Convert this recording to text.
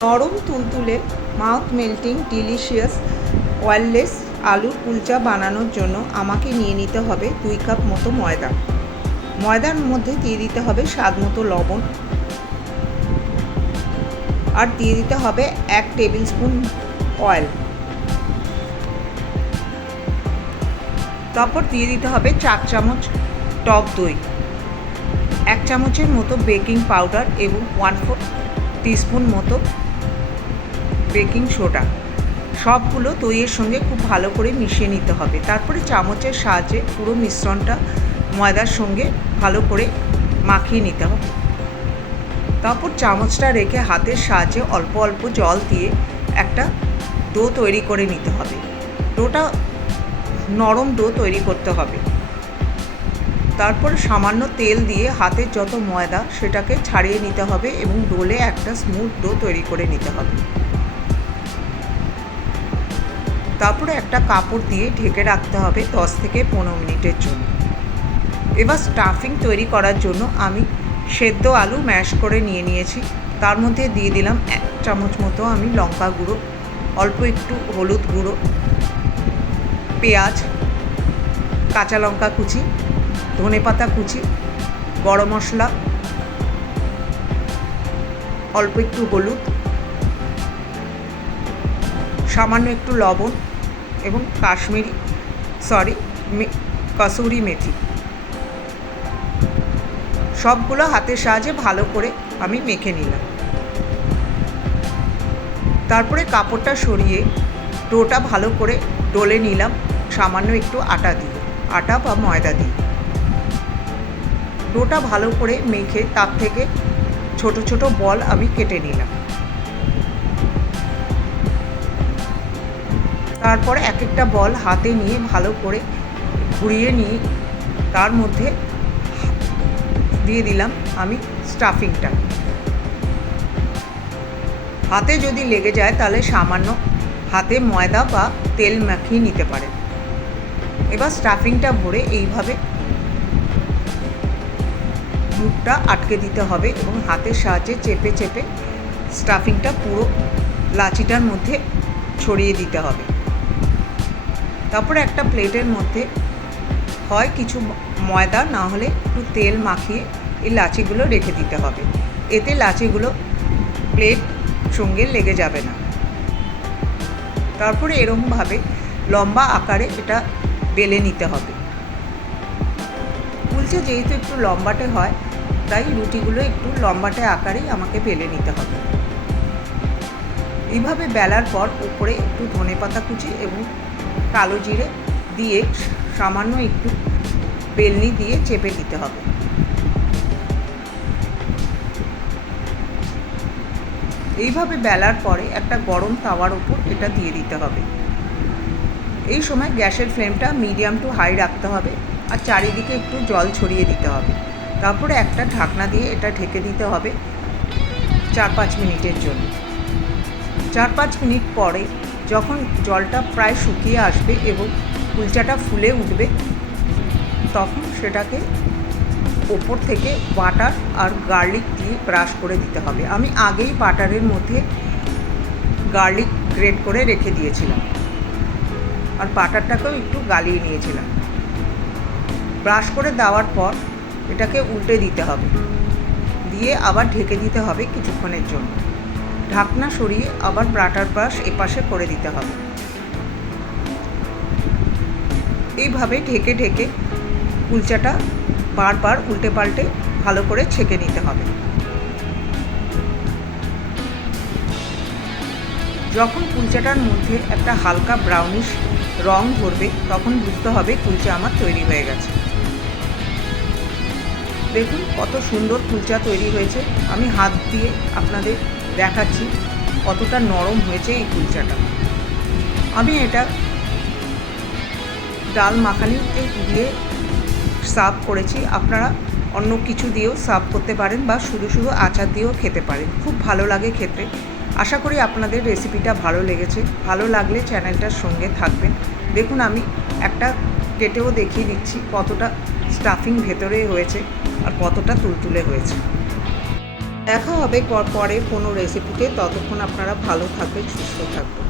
নরম তুলতুলে mouth melting delicious wireless আলুর কুলচা বানানোর জন্য আমাকে নিয়ে নিতে হবে 2 কাপ মতো ময়দা। ময়দার মধ্যে দিয়ে দিতে হবে স্বাদ মতো লবণ, আর দিয়ে দিতে হবে 1 টেবিল স্পুন অয়েল। তারপর দিয়ে দিতে হবে 4 চামচ টক দই, 1 চামচের মতো বেকিং পাউডার এবং 1/4 টিস্পুন মতো বেকিং সোডা। সবগুলো দইয়ের সঙ্গে খুব ভালো করে মিশিয়ে নিতে হবে। তারপরে চামচের সাহায্যে পুরো মিশ্রণটা ময়দার সঙ্গে ভালো করে মাখিয়ে নিতে হবে। তারপর চামচটা রেখে হাতের সাহায্যে অল্প অল্প জল দিয়ে একটা ডো তৈরি করে নিতে হবে। ডোটা নরম ডো তৈরি করতে হবে। তারপর সামান্য তেল দিয়ে হাতের যত ময়দা সেটাকে ছাড়িয়ে নিতে হবে এবং ডোলে একটা স্মুথ ডো তৈরি করে নিতে হবে। তারপরে একটা কাপড় দিয়ে ঢেকে রাখতে হবে 10 থেকে 15 মিনিটের জন্য। এবার স্টাফিং তৈরি করার জন্য আমি সেদ্ধ আলু ম্যাশ করে নিয়েছি। তার মধ্যে দিয়ে দিলাম 1 চামচ মতো আমি লঙ্কা গুঁড়ো, অল্প একটু হলুদ গুঁড়ো, পেঁয়াজ, কাঁচা লঙ্কা কুচি, ধনেপাতা কুচি, গরম মশলা, অল্প একটু হলুদ, সামান্য একটু লবণ এবং কসুরি মেথি। সবগুলো হাতের সাহায্যে ভালো করে আমি মেখে নিলাম। তারপরে কাপড়টা সরিয়ে ডোটা ভালো করে ডলে নিলাম সামান্য একটু আটা বা ময়দা দিয়ে। ডোটা ভালো করে মেখে তার থেকে ছোট ছোট বল আমি কেটে নিলাম। তারপর এক একটা বল হাতে নিয়ে ভালো করে ঘুরিয়ে নিয়ে তার মধ্যে দিয়ে দিলাম আমি স্টাফিংটা। হাতে যদি লেগে যায় তাহলে সামান্য হাতে ময়দা বা তেল মাখিয়ে নিতে পারেন। এবার স্টাফিংটা ভরে এইভাবে মুখটা আটকে দিতে হবে এবং হাতের সাহায্যে চেপে চেপে স্টাফিংটা পুরো লাচিটার মধ্যে ছড়িয়ে দিতে হবে। তারপরে একটা প্লেটের মধ্যে হয় কিছু ময়দা না হলে একটু তেল মাখিয়ে এই লাচিগুলো রেখে দিতে হবে। এতে লাচিগুলো প্লেট সঙ্গে লেগে যাবে না। তারপরে এরকমভাবে লম্বা আকারে এটা বেলে নিতে হবে। কুলচা যেহেতু একটু লম্বাটে হয় তাই রুটিগুলো একটু লম্বাটে আকারেই আমাকে বেলে নিতে হবে। এইভাবে বেলার পর উপরে একটু ধনেপাতা কুচি এবং কালো জিরে দিয়ে সামান্য একটু বেলনি দিয়ে চেপে দিতে হবে। এইভাবে বেলার পরে একটা গরম তাওয়ার উপর এটা দিয়ে দিতে হবে। এই সময় গ্যাসের ফ্লেমটা মিডিয়াম টু হাই রাখতে হবে আর চারিদিকে একটু জল ছড়িয়ে দিতে হবে। তারপরে একটা ঢাকনা দিয়ে এটা ঢেকে দিতে হবে 4-5 মিনিটের জন্য। 4-5 মিনিট পরে যখন জলটা প্রায় শুকিয়ে আসবে এবং কুলচাটা ফুলে উঠবে তখন সেটাকে ওপর থেকে বাটার আর গার্লিক দিয়ে ব্রাশ করে দিতে হবে। আমি আগেই বাটারের মধ্যে গার্লিক গ্রেট করে রেখে দিয়েছিলাম আর বাটারটাকেও একটু গালিয়ে নিয়েছিলাম। ব্রাশ করে দেওয়ার পর এটাকে উল্টে দিতে হবে, দিয়ে আবার ঢেকে দিতে হবে কিছুক্ষণের জন্য। ঢাকনা সরিয়ে আবার বাটার ব্রাশ এপাশে করে দিতে হবে। এইভাবে ঢেকে ঢেকে কুলচাটা বারবার উল্টে পাল্টে ভালো করে ছেঁকে নিতে হবে। যখন কুলচাটার মধ্যে একটা হালকা ব্রাউনিশ রং ধরবে তখন বুঝতে হবে কুলচা আমার তৈরি হয়ে গেছে। দেখুন কত সুন্দর কুলচা তৈরি হয়েছে। আমি হাত দিয়ে আপনাদের দেখাচ্ছি কতটা নরম হয়েছে এই কুলচাটা। আমি এটা ডাল মাখানিতে দিয়ে সার্ভ করেছি। আপনারা অন্য কিছু দিয়েও সার্ভ করতে পারেন বা শুধু শুধু আচার দিয়েও খেতে পারেন। খুব ভালো লাগে খেতে। আশা করি আপনাদের রেসিপিটা ভালো লেগেছে। ভালো লাগলে চ্যানেলটার সঙ্গে থাকবেন। দেখুন আমি একটা কেটেও দেখিয়ে দিচ্ছি কতটা স্টাফিং ভেতরে হয়েছে আর কতটা তুলতুলে হয়েছে। দেখা হবে পরে কোনো রেসিপিতে। ততক্ষণ আপনারা ভালো থাকবেন, সুস্থ থাকবেন।